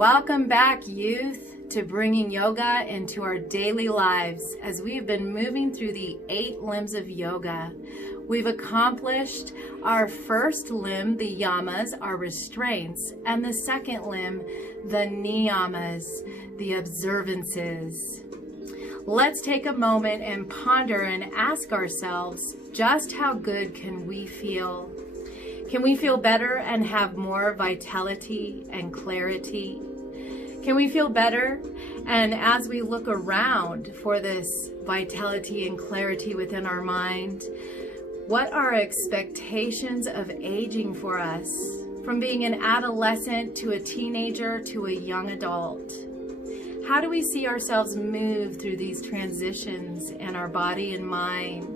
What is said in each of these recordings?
Welcome back, youth, to bringing yoga into our daily lives. As we have been moving through the 8 limbs of yoga, we've accomplished our first limb, the Yamas, our restraints, and the second limb, the Niyamas, the observances. Let's take a moment and ponder and ask ourselves, just how good can we feel? Can we feel better and have more vitality and clarity? Can we feel better? And as we look around for this vitality and clarity within our mind, what are expectations of aging for us? From being an adolescent to a teenager to a young adult. How do we see ourselves move through these transitions in our body and mind?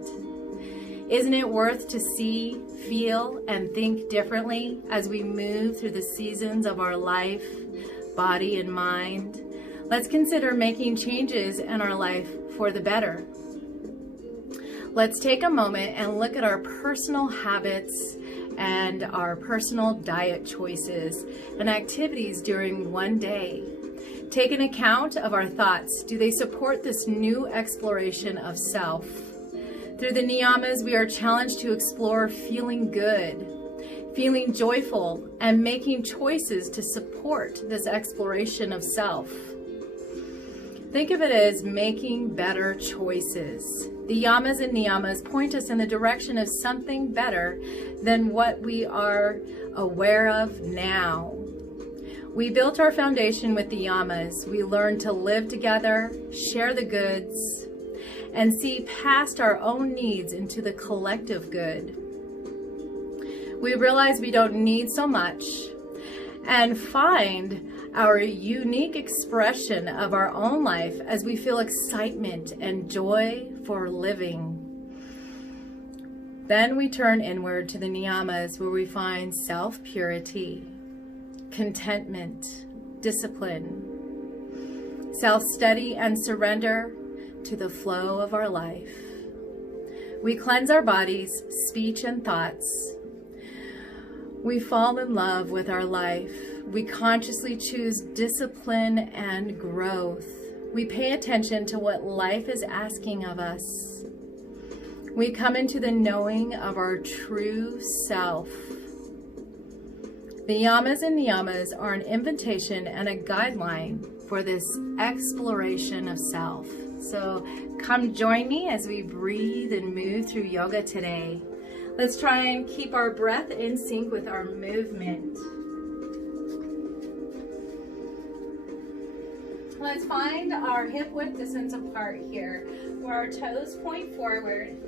Isn't it worth to see, feel, and think differently as we move through the seasons of our life, body, and mind? Let's consider making changes in our life for the better. Let's take a moment and look at our personal habits and our personal diet choices and activities during one day. Take an account of our thoughts. Do they support this new exploration of self? Through the Niyamas, we are challenged to explore feeling good, feeling joyful, and making choices to support this exploration of self. Think of it as making better choices. The Yamas and Niyamas point us in the direction of something better than what we are aware of now. We built our foundation with the Yamas. We learned to live together, share the goods, and see past our own needs into the collective good. We realize we don't need so much and find our unique expression of our own life as we feel excitement and joy for living. Then we turn inward to the Niyamas, where we find self-purity, contentment, discipline, self-study, and surrender to the flow of our life. We cleanse our bodies, speech, and thoughts. We fall in love with our life. We consciously choose discipline and growth. We pay attention to what life is asking of us. We come into the knowing of our true self. The Yamas and Niyamas are an invitation and a guideline for this exploration of self. So come join me as we breathe and move through yoga today. Let's try and keep our breath in sync with our movement. Let's find our hip width distance apart here, where our toes point forward.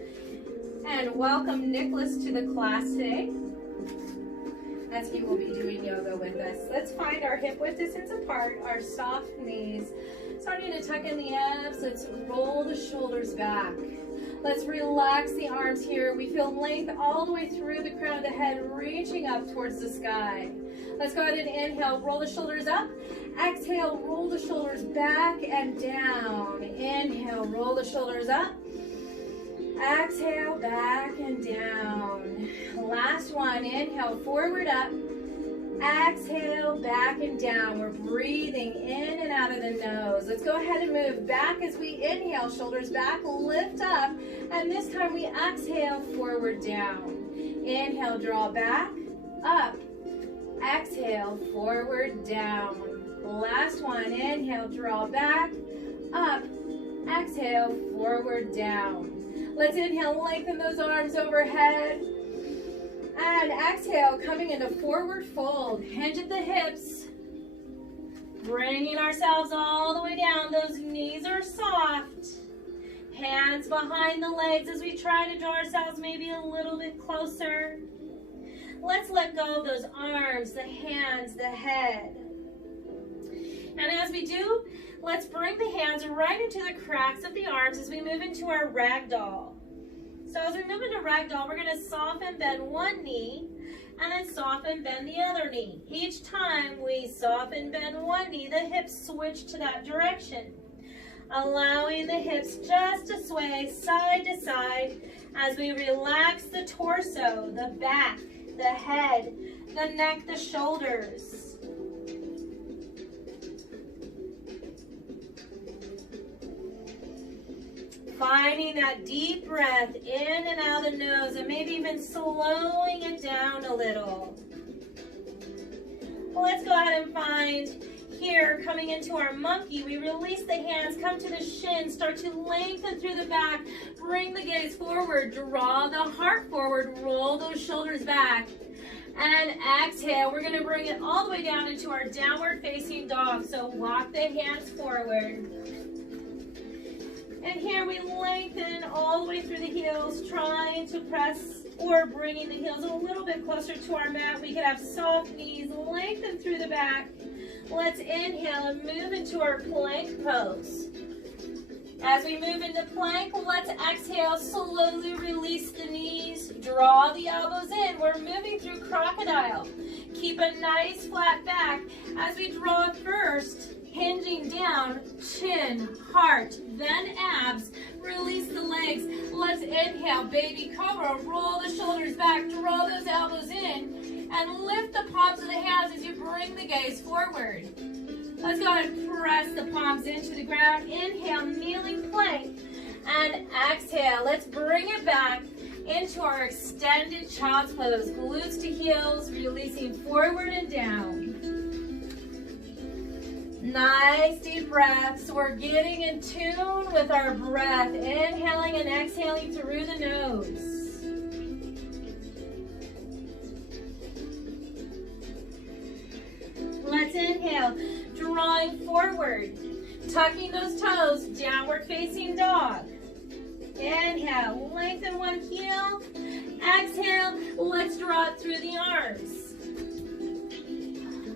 And welcome Nicholas to the class today, as he will be doing yoga with us. Let's find our hip width distance apart, our soft knees. Starting to tuck in the abs, let's roll the shoulders back. Let's relax the arms here. We feel length all the way through the crown of the head, reaching up towards the sky. Let's go ahead and inhale, roll the shoulders up. Exhale, roll the shoulders back and down. Inhale, roll the shoulders up. Exhale, back and down. Last one, inhale, forward up. Exhale, back and down. We're breathing in and out of the nose. Let's go ahead and move back as we inhale, shoulders back, lift up, and this time we exhale, forward down. Inhale, draw back, up. Exhale, forward down. Last one, inhale, draw back, up. Exhale, forward down. Let's inhale, lengthen those arms overhead. And exhale, coming into forward fold. Hinge at the hips. Bringing ourselves all the way down. Those knees are soft. Hands behind the legs as we try to draw ourselves maybe a little bit closer. Let's let go of those arms, the hands, the head. And as we do, let's bring the hands right into the cracks of the arms as we move into our ragdoll. So as we move into ragdoll, we're going to soften, bend one knee, and then soften, bend the other knee. Each time we soften, bend one knee, the hips switch to that direction, allowing the hips just to sway side to side as we relax the torso, the back, the head, the neck, the shoulders. Finding that deep breath in and out the nose, and maybe even slowing it down a little. Well, let's go ahead and find here, coming into our monkey, we release the hands, come to the shins, start to lengthen through the back, bring the gaze forward, draw the heart forward, roll those shoulders back. And exhale, we're gonna bring it all the way down into our downward facing dog. So walk the hands forward. And here we lengthen all the way through the heels, trying to press or bringing the heels a little bit closer to our mat. We could have soft knees, lengthen through the back. Let's inhale and move into our plank pose. As we move into plank, let's exhale, slowly release the knees, draw the elbows in. We're moving through crocodile. Keep a nice flat back. As we draw first, hinging down, chin, heart, then abs. Release the legs. Let's inhale, baby cobra. Roll the shoulders back, draw those elbows in, and lift the palms of the hands as you bring the gaze forward. Let's go ahead and press the palms into the ground. Inhale, kneeling plank, and exhale. Let's bring it back into our extended child's pose. Glutes to heels, releasing forward and down. Nice deep breaths. We're getting in tune with our breath. Inhaling and exhaling through the nose. Let's inhale, drawing forward, tucking those toes, downward facing dog. Inhale, lengthen one heel. Exhale, let's draw it through the arms.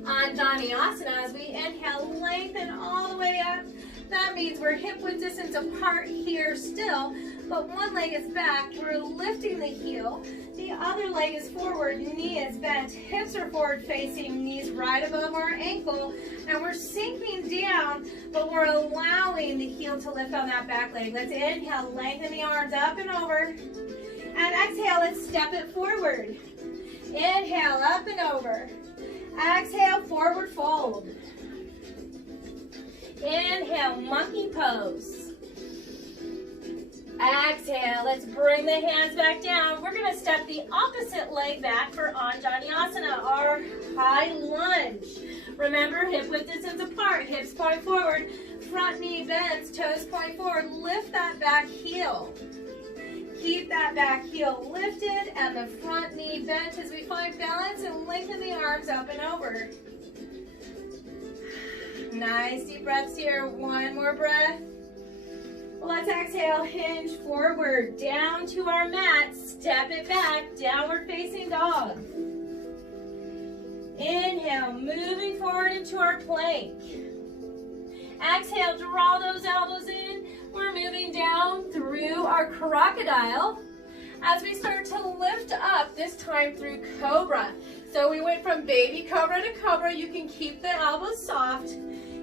On Niyamas, as we inhale, lengthen all the way up. That means we're hip width distance apart here still, but one leg is back. We're lifting the heel. The other leg is forward, knee is bent, hips are forward facing, knees right above our ankle, and we're sinking down, but we're allowing the heel to lift on that back leg. Let's inhale, lengthen the arms up and over, and exhale, let's step it forward. Inhale, up and over. Exhale, forward fold. Inhale, monkey pose. Exhale, let's bring the hands back down. We're gonna step the opposite leg back for Anjaneyasana, our high lunge. Remember, hip width distance apart, hips point forward, front knee bends, toes point forward. Lift that back heel. Keep that back heel lifted and the front knee bent as we find balance and lengthen the arms up and over. Nice deep breaths here. One more breath. Let's exhale, hinge forward, down to our mat, step it back, downward facing dog. Inhale, moving forward into our plank. Exhale, draw those elbows in. We're moving down through our crocodile as we start to lift up, this time through cobra. So we went from baby cobra to cobra. You can keep the elbows soft.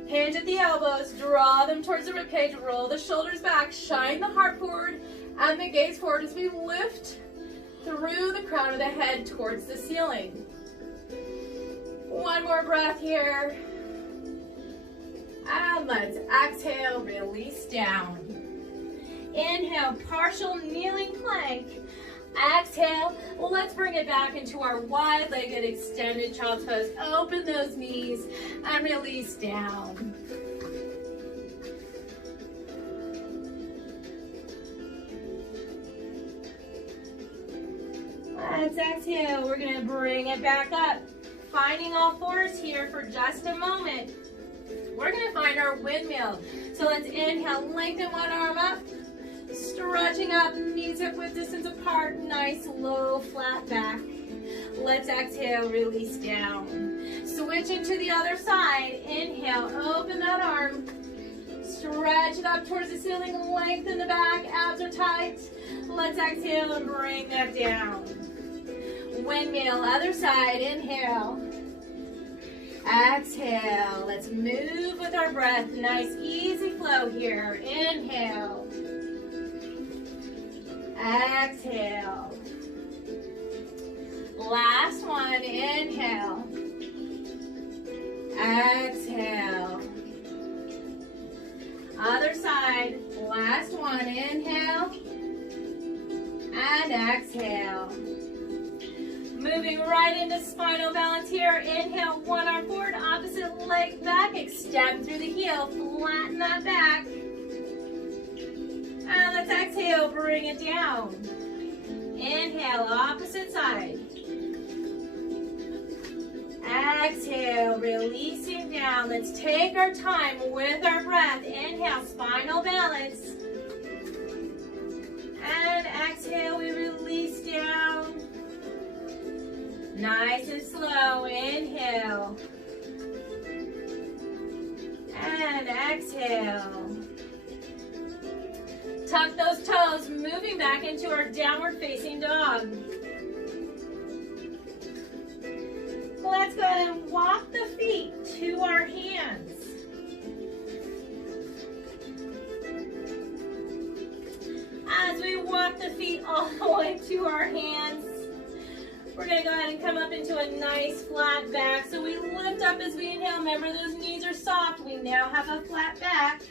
Hinge at the elbows, draw them towards the ribcage, roll the shoulders back, shine the heart forward and the gaze forward as we lift through the crown of the head towards the ceiling. One more breath here. And let's exhale, release down. Inhale, partial kneeling plank. Exhale, let's bring it back into our wide-legged extended child's pose. Open those knees and release down. Let's exhale. We're going to bring it back up. Finding all fours here for just a moment. We're going to find our windmill. So let's inhale, lengthen one arm up. Stretching up, knees hip width distance apart, nice low flat back. Let's exhale, release down. Switch into the other side. Inhale, open that arm. Stretch it up towards the ceiling, lengthen the back, abs are tight. Let's exhale and bring that down. Windmill, other side, inhale. Exhale, let's move with our breath. Nice easy flow here. Inhale. Exhale. Last one, inhale. Exhale. Other side, last Last one, inhale and exhale. Moving right into spinal balance here. Inhale, one arm forward, opposite leg back, extend through the heel, flatten that back. And let's exhale, bring it down. Inhale, opposite side. Exhale, releasing down. Let's take our time with our breath. Inhale, spinal balance. And exhale, we release down. Nice and slow. Inhale. And exhale. Tuck those toes, moving back into our downward facing dog. Let's go ahead and walk the feet to our hands. As we walk the feet all the way to our hands, we're going to go ahead and come up into a nice flat back. So we lift up as we inhale. Remember, those knees are soft. We now have a flat back.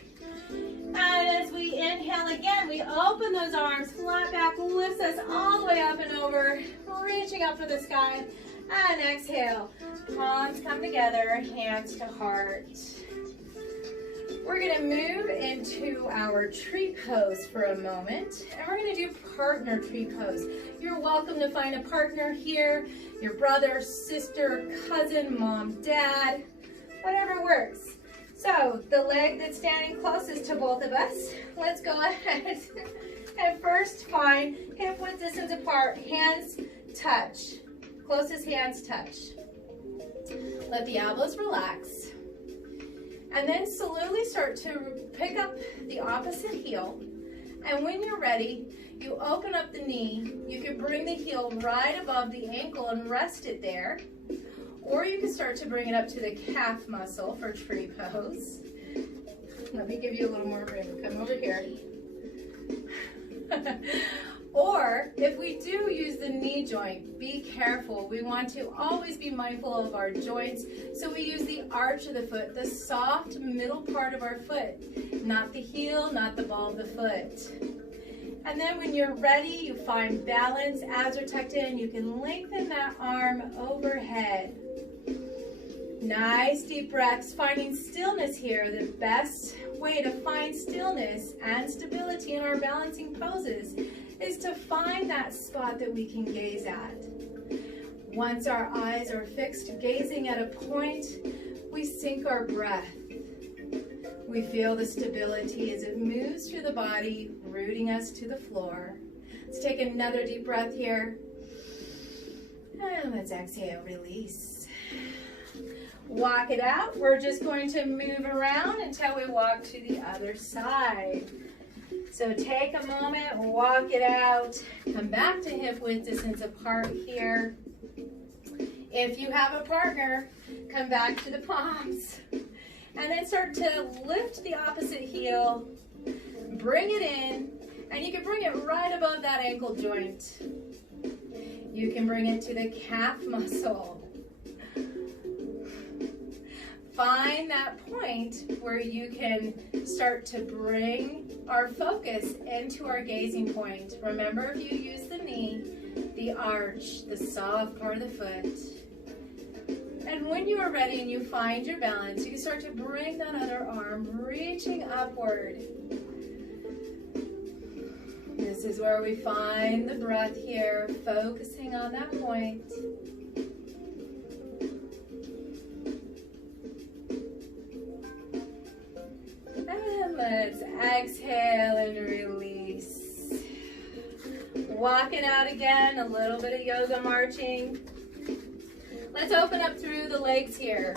And as we inhale again, we open those arms. Flat back lifts us all the way up and over, reaching up for the sky. And exhale. Palms come together, hands to heart. We're going to move into our tree pose for a moment, and we're going to do partner tree pose. You're welcome to find a partner here, your brother, sister, cousin, mom, dad, whatever works. So the leg that's standing closest to both of us, let's go ahead and first find hip width distance apart, hands touch, closest hands touch. Let the elbows relax. And then slowly start to pick up the opposite heel. And when you're ready, you open up the knee. You can bring the heel right above the ankle and rest it there. Or you can start to bring it up to the calf muscle for tree pose. Let me give you a little more room. Come over here. Or if we do use the knee joint, be careful. We want to always be mindful of our joints. So we use the arch of the foot, the soft middle part of our foot, not the heel, not the ball of the foot. And then when you're ready, you find balance. Abs are tucked in. You can lengthen that arm overhead. Nice deep breaths. Finding stillness here. The best way to find stillness and stability in our balancing poses is to find that spot that we can gaze at. Once our eyes are fixed, gazing at a point, we sync our breath. We feel the stability as it moves through the body, rooting us to the floor. Let's take another deep breath here. And let's exhale, release. Walk it out. We're just going to move around until we walk to the other side. So take a moment, walk it out, come back to hip width distance apart here. If you have a partner, come back to the palms. And then start to lift the opposite heel, bring it in, and you can bring it right above that ankle joint. You can bring it to the calf muscle. Find that point where you can start to bring our focus into our gazing point. Remember, if you use the knee, the arch, the soft part of the foot. And when you are ready and you find your balance, you can start to bring that other arm, reaching upward. This is where we find the breath here, focusing on that point. And let's exhale and release. Walk it out again, a little bit of yoga marching. Let's open up through the legs here.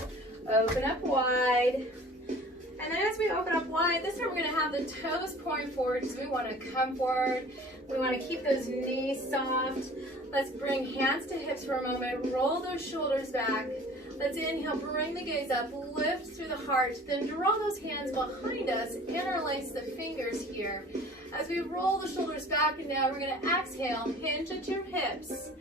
Open up wide. And then as we open up wide, this time we're going to have the toes point forward because we want to come forward. We want to keep those knees soft. Let's bring hands to hips for a moment. Roll those shoulders back. Let's inhale, bring the gaze up, lift through the heart, then draw those hands behind us, interlace the fingers here. As we roll the shoulders back and down, we're going to exhale, hinge at your hips,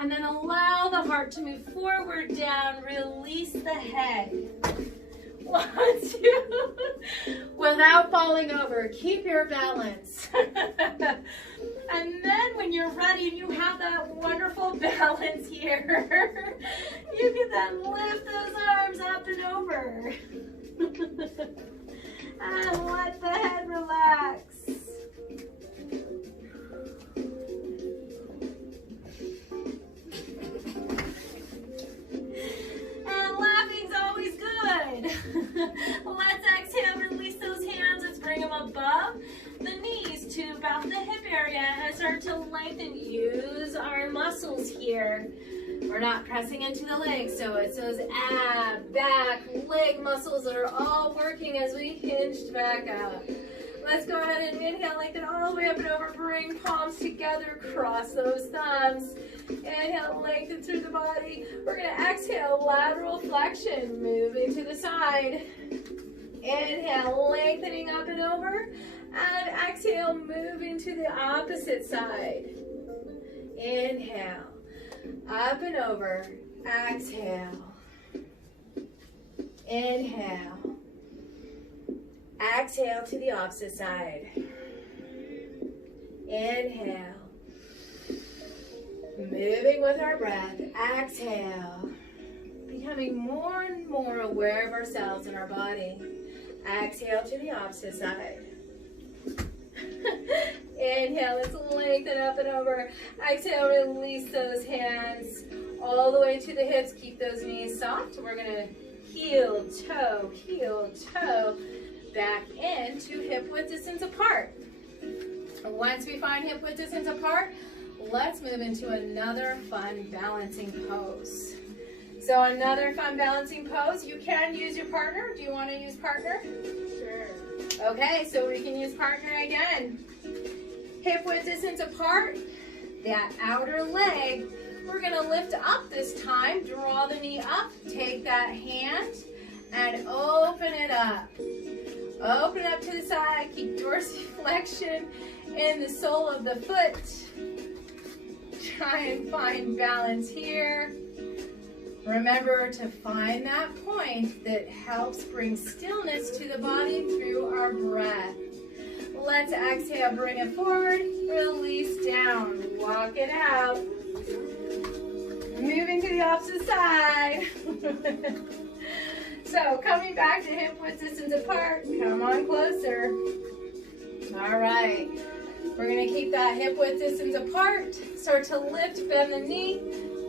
and then allow the heart to move forward, down, release the head. 1, 2. Without falling over, keep your balance. And then when you're ready and you have that wonderful balance here, you can then lift those arms up and over. And let the head relax. And laughing's always good. Let's exhale, release those hands. Let's bring them above the knees to about the hip area and start to lengthen. Use our muscles here. We're not pressing into the legs, so it's those ab, back, leg muscles that are all working as we hinged back up. Let's go ahead and inhale, lengthen all the way up and over. Bring palms together, cross those thumbs. Inhale, lengthen through the body. We're going to exhale, lateral flexion, moving to the side. Inhale, lengthening up and over. And exhale, moving to the opposite side. Inhale, up and over. Exhale. Inhale. Exhale to the opposite side. Inhale. Moving with our breath. Exhale. Becoming more and more aware of ourselves and our body. Exhale to the opposite side. Inhale, let's lengthen up and over. Exhale, release those hands all the way to the hips. Keep those knees soft. We're going to heel, toe, back into hip width distance apart. Once we find hip width distance apart, let's move into another fun balancing pose. So another fun balancing pose. You can use your partner. Do you want to use partner? Sure. Okay, so we can use partner again. Hip width distance apart. That outer leg, we're going to lift up this time. Draw the knee up. Take that hand and open it up. Open up to the side. Keep dorsiflexion in the sole of the foot. Try and find balance here. Remember to find that point that helps bring stillness to the body through our breath. Let's exhale, bring it forward, release down, walk it out. Moving to the opposite side. So coming back to hip width distance apart, come on closer. All right, we're gonna keep that hip width distance apart. Start to lift, bend the knee,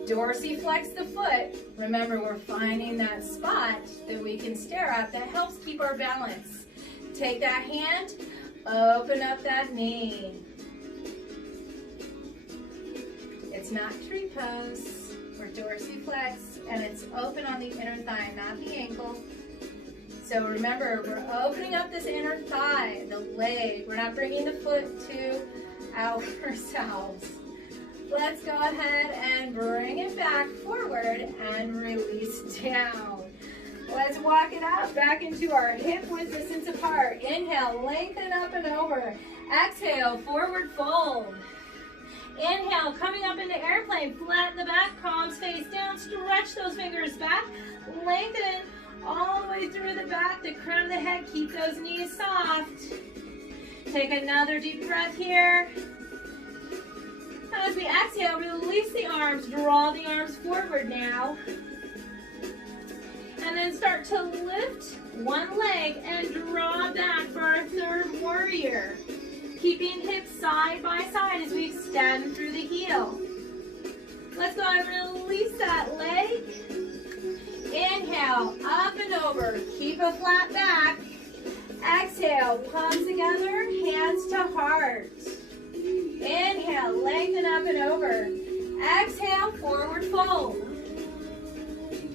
dorsiflex the foot. Remember, we're finding that spot that we can stare at that helps keep our balance. Take that hand, open up that knee. It's not tree pose. We're dorsiflex, and it's open on the inner thigh, not the ankle. So remember, we're opening up this inner thigh, the leg. We're not bringing the foot to ourselves. Let's go ahead and bring it back forward and release down. Let's walk it out back into our hip width distance apart. Inhale, lengthen up and over. Exhale, forward fold. Inhale, coming up into airplane. Flatten the back, palms face down. Stretch those fingers back. Lengthen all the way through the back, the crown of the head. Keep those knees soft. Take another deep breath here. As we exhale, release the arms. Draw the arms forward now. And then start to lift one leg and draw back for our third warrior. Keeping hips side by side as we extend through the heel. Let's go ahead and release that leg. Inhale, up and over. Keep a flat back. Exhale, palms together, hands to heart. Inhale, lengthen up and over. Exhale, forward fold.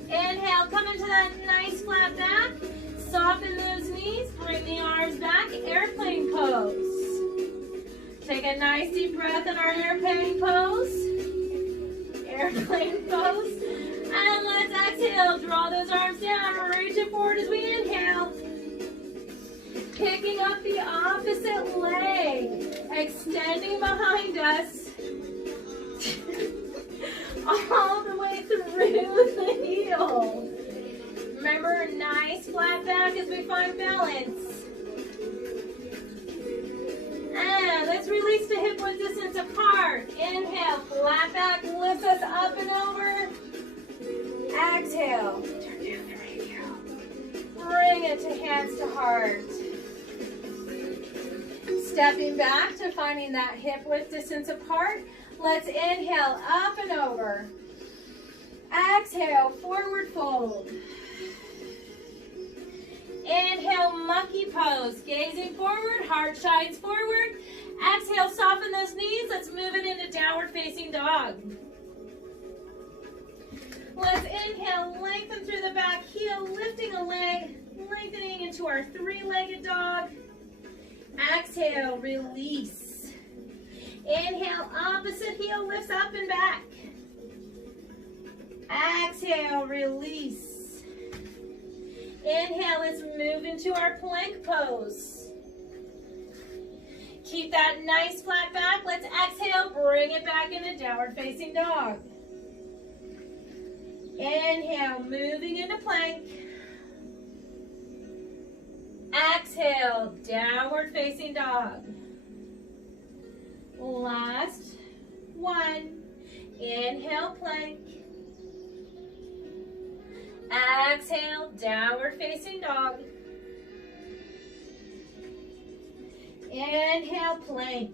Inhale, come into that nice flat back. Soften those knees, bring the arms back, airplane pose. Take a nice deep breath in our airplane pose. Airplane pose. And let's exhale, draw those arms down, reach it forward as we inhale. Picking up the opposite leg, extending behind us, all the way through the heel. Remember, remember, nice flat back as we find balance. And let's release the hip width distance apart. Inhale, flat back, lifts us up and over. Exhale, turn down the radio. Bring it to hands to heart. Stepping back to finding that hip width distance apart. Let's inhale, up and over. Exhale, forward fold. Inhale, monkey pose. Gazing forward, heart shines forward. Exhale, soften those knees. Let's move it into downward facing dog. Let's inhale, lengthen through the back heel, lifting a leg, lengthening into our three-legged dog. Exhale, release. Inhale, opposite heel lifts up and back. Exhale, release. Inhale, let's move into our plank pose. Keep that nice flat back. Let's exhale, bring it back into downward facing dog. Inhale, moving into plank. Exhale, downward facing dog. Last one. Inhale, plank. Exhale, downward facing dog. Inhale, plank.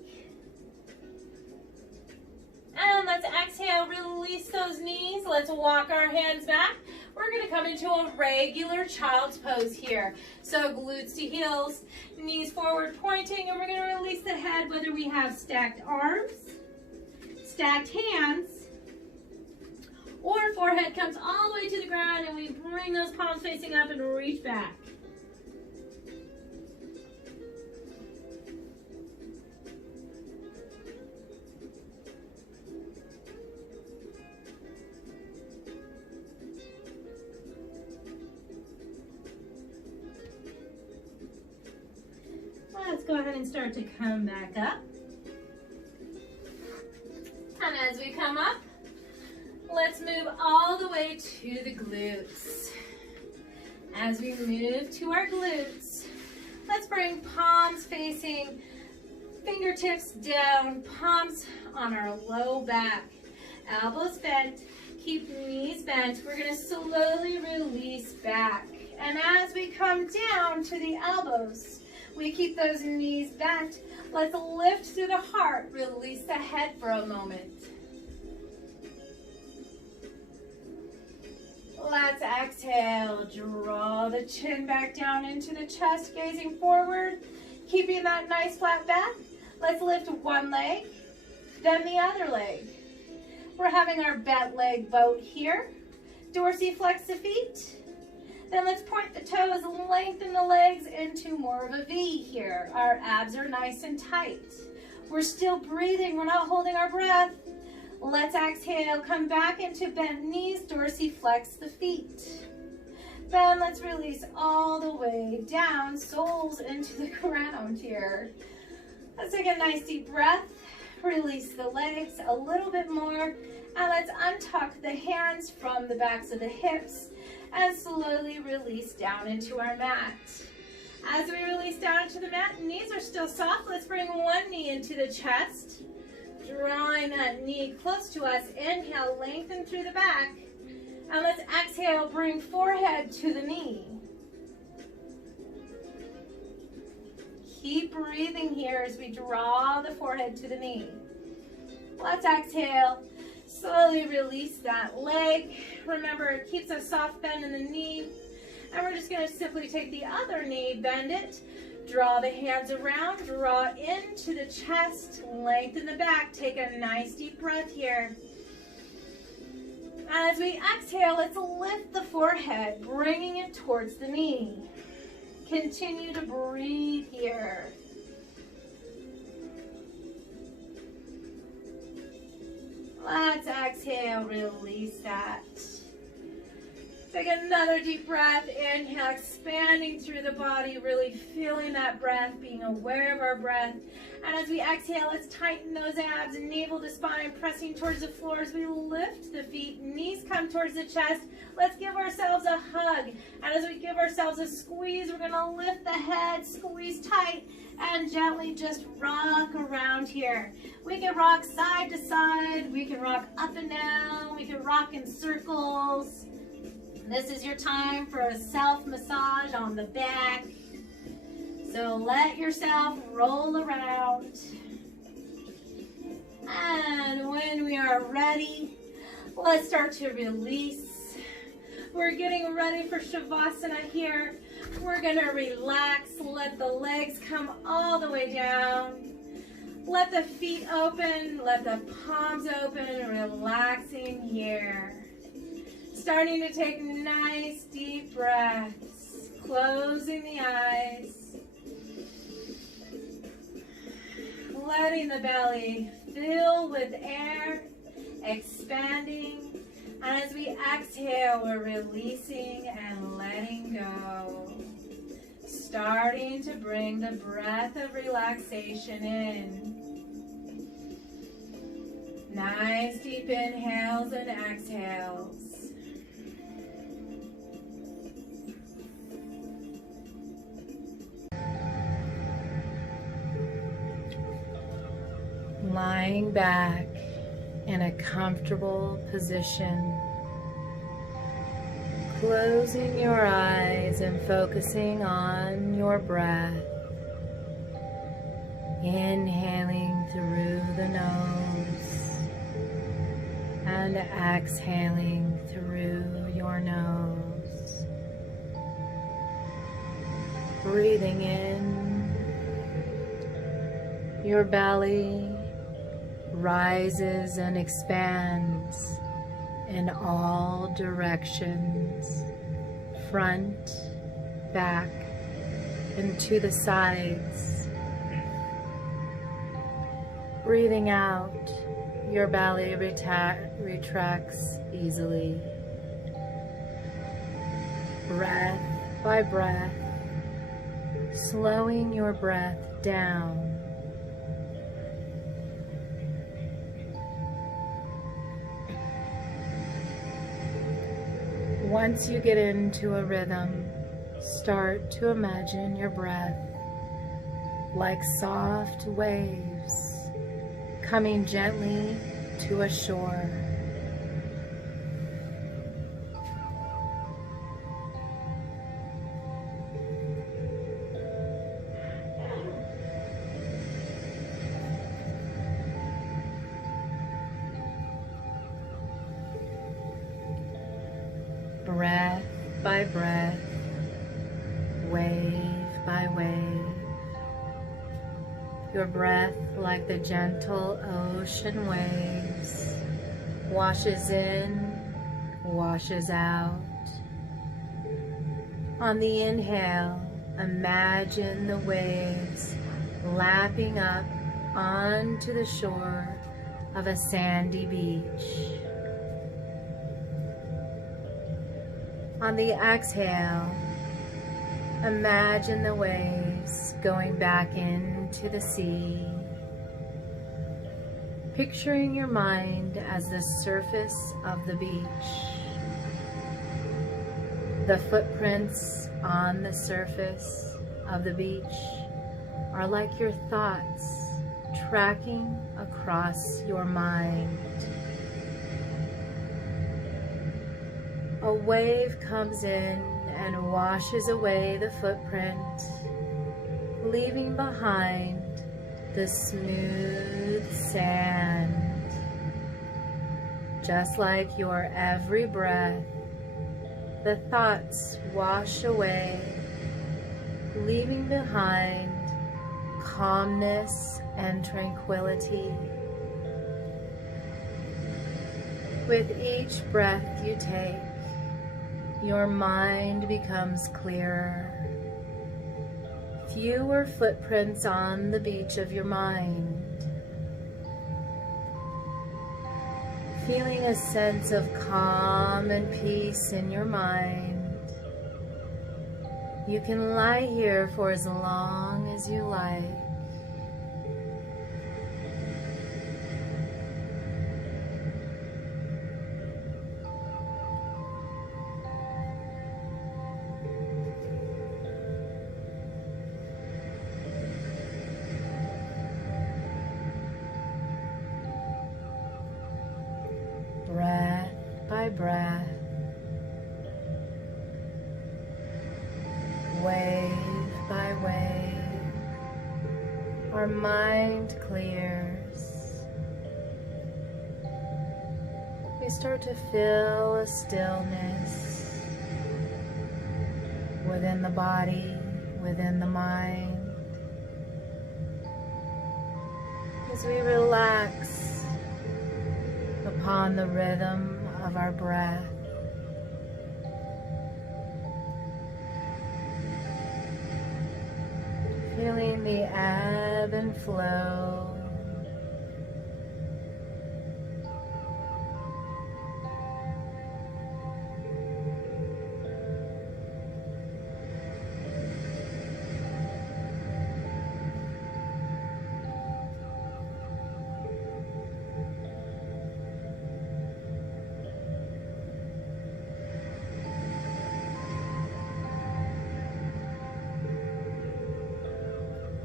And let's exhale, release those knees. Let's walk our hands back. We're going to come into a regular child's pose here. So glutes to heels, knees forward pointing, and we're going to release the head whether we have stacked arms, stacked hands, or forehead comes all the way to the ground and we bring those palms facing up and reach back. Let's go ahead and start to come back up. And as we come up, let's move all the way to the glutes. As we move to our glutes, let's bring palms facing, fingertips down, palms on our low back, elbows bent, keep knees bent. We're going to slowly release back. And as we come down to the elbows, we keep those knees bent. Let's lift through the heart, release the head for a moment. Let's exhale, draw the chin back down into the chest, gazing forward, keeping that nice flat back. Let's lift one leg, then the other leg. We're having our bent leg boat here. Dorsiflex the feet. Then let's point the toes, lengthen the legs into more of a V here. Our abs are nice and tight. We're still breathing, we're not holding our breath. Let's exhale, come back into bent knees, dorsiflex the feet. Then let's release all the way down, soles into the ground here. Let's take a nice deep breath, release the legs a little bit more, and let's untuck the hands from the backs of the hips and slowly release down into our mat. As we release down into the mat, knees are still soft. Let's bring one knee into the chest. Drawing that knee close to us. Inhale, lengthen through the back. And let's exhale, bring forehead to the knee. Keep breathing here as we draw the forehead to the knee. Let's exhale, slowly release that leg. Remember, it keeps a soft bend in the knee. And we're just going to simply take the other knee, bend it, draw the hands around, draw into the chest, lengthen the back. Take a nice deep breath here. As we exhale, let's lift the forehead, bringing it towards the knee. Continue to breathe here. Let's exhale, release that. Take another deep breath. Inhale, expanding through the body, really feeling that breath, being aware of our breath. And as we exhale, let's tighten those abs, navel to spine, pressing towards the floor as we lift the feet, knees come towards the chest. Let's give ourselves a hug. And as we give ourselves a squeeze, we're going to lift the head, squeeze tight, and gently just rock around here. We can rock side to side. We can rock up and down. We can rock in circles. This is your time for a self-massage on the back. So let yourself roll around. And when we are ready, let's start to release. We're getting ready for Shavasana here. We're gonna relax, let the legs come all the way down. Let the feet open, let the palms open, relaxing here. Starting to take nice deep breaths, closing the eyes, letting the belly fill with air, expanding, and as we exhale, we're releasing and letting go. Starting to bring the breath of relaxation in. Nice deep inhales and exhales. Lying back in a comfortable position, closing your eyes and focusing on your breath, inhaling through the nose and exhaling through your nose, breathing in, your belly rises and expands in all directions, front, back, and to the sides. Breathing out, your belly retracts easily. Breath by breath, slowing your breath down. Once you get into a rhythm, start to imagine your breath like soft waves coming gently to a shore. Breath by breath, wave by wave. Your breath, like the gentle ocean waves, washes in, washes out. On the inhale, imagine the waves lapping up onto the shore of a sandy beach. On the exhale, imagine the waves going back into the sea, picturing your mind as the surface of the beach. The footprints on the surface of the beach are like your thoughts tracking across your mind. A wave comes in and washes away the footprint, leaving behind the smooth sand. Just like your every breath, the thoughts wash away, leaving behind calmness and tranquility. With each breath you take, your mind becomes clearer. Fewer footprints on the beach of your mind. feeling a sense of calm and peace in your mind. You can lie here for as long as you like. Breath by breath, wave by wave, our mind clears. We start to feel a stillness within the body, within the mind, as we relax upon the rhythm of our breath. Feeling the ebb and flow.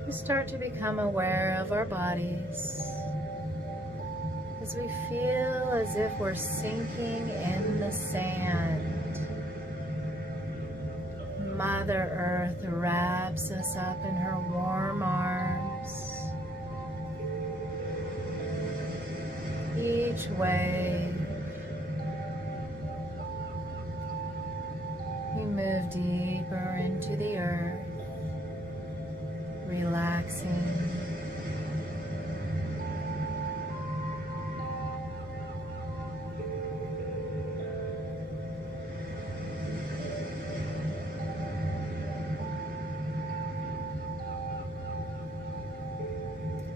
We start to become aware of our bodies as we feel as if we're sinking in the sand. Mother Earth wraps us up in her warm arms. Each wave, we move deeper into the earth, relaxing.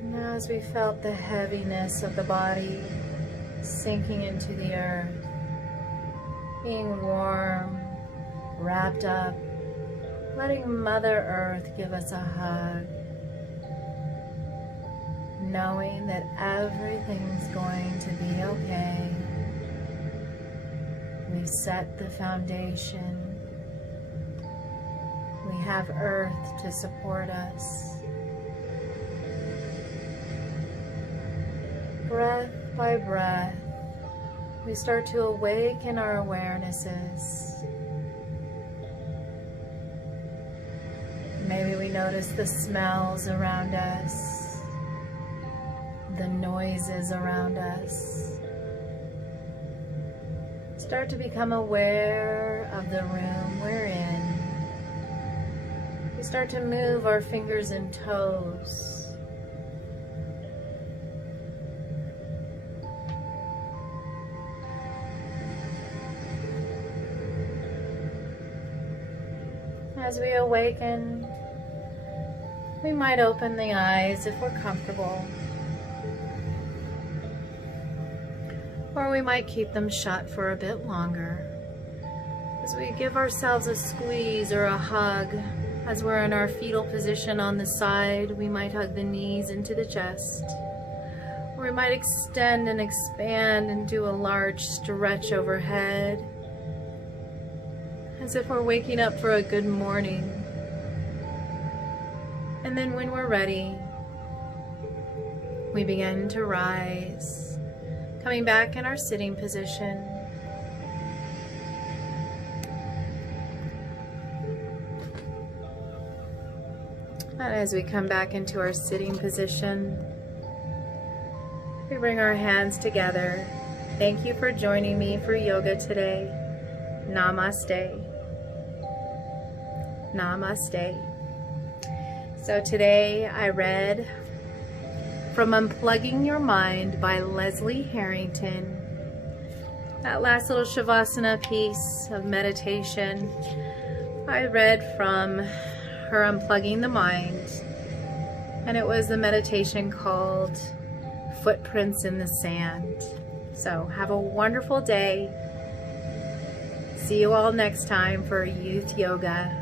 Now, as we felt the heaviness of the body sinking into the earth, being warm, wrapped up, letting Mother Earth give us a hug, knowing that everything's going to be okay. We've set the foundation. We have Earth to support us. Breath by breath, we start to awaken our awarenesses. Maybe we notice the smells around us, the noises around us. Start to become aware of the room we're in. We start to move our fingers and toes. As we awaken, we might open the eyes if we're comfortable, or we might keep them shut for a bit longer. As we give ourselves a squeeze or a hug, as we're in our fetal position on the side, we might hug the knees into the chest, or we might extend and expand and do a large stretch overhead, as if we're waking up for a good morning. And then when we're ready, we begin to rise, coming back in our sitting position. And as we come back into our sitting position, we bring our hands together. Thank you for joining me for yoga today. Namaste. Namaste. So today I read from Unplugging Your Mind by Leslie Harrington. That last little Shavasana piece of meditation, I read from her Unplugging the Mind, and it was the meditation called Footprints in the Sand. So have a wonderful day. See you all next time for Youth Yoga.